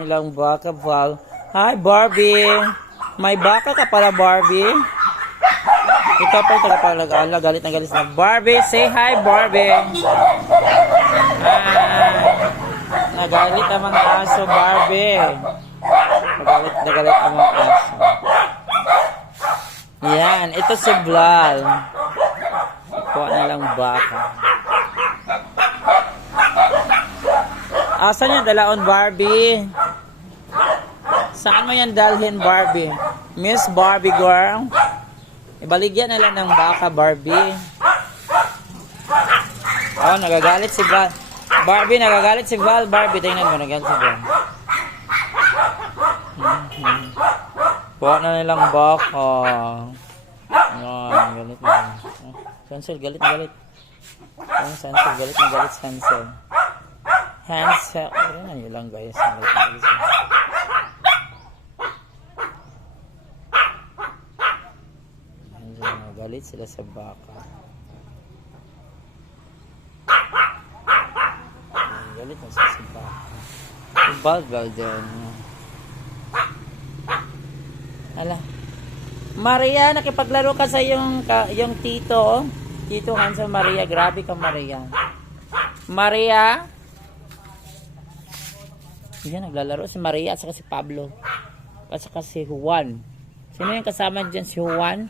Ilang baka, Val. Hi, Barbie. May baka ka pala, Barbie. Ikaw pa yung tagapaglag-ala. Galit na galit na. Barbie, say hi, Barbie. Hi. Nagalit ang mga aso, Barbie. Nagalit ang mga aso. Yan, ito si Vlad. Kuha na lang baka. Asan yung dalaon, Barbie? Saan mo yan dalhin, Barbie? Miss Barbie girl? Ibaligyan na lang ng baka, Barbie. Oh, nagagalit si Val. Barbie, nagagalit si Val. Barbie, tingnan mo, nagagalit si Val. Kuha na nilang baka. Yan, galit na. Cancel, galit na galit. Cancel, galit na galit, cancel. Hansel. Ano yun lang guys. Galit sila sa baka. Galit na sila sa baka. Bal din. Ala. Maria, nakipaglaro ka sa yung tito. Tito Hansel, Maria. Grabe ka, Maria. Maria. Yan, naglalaro si Maria at saka si Pablo. At saka si Juan. Sino yung kasama dyan? Si Juan?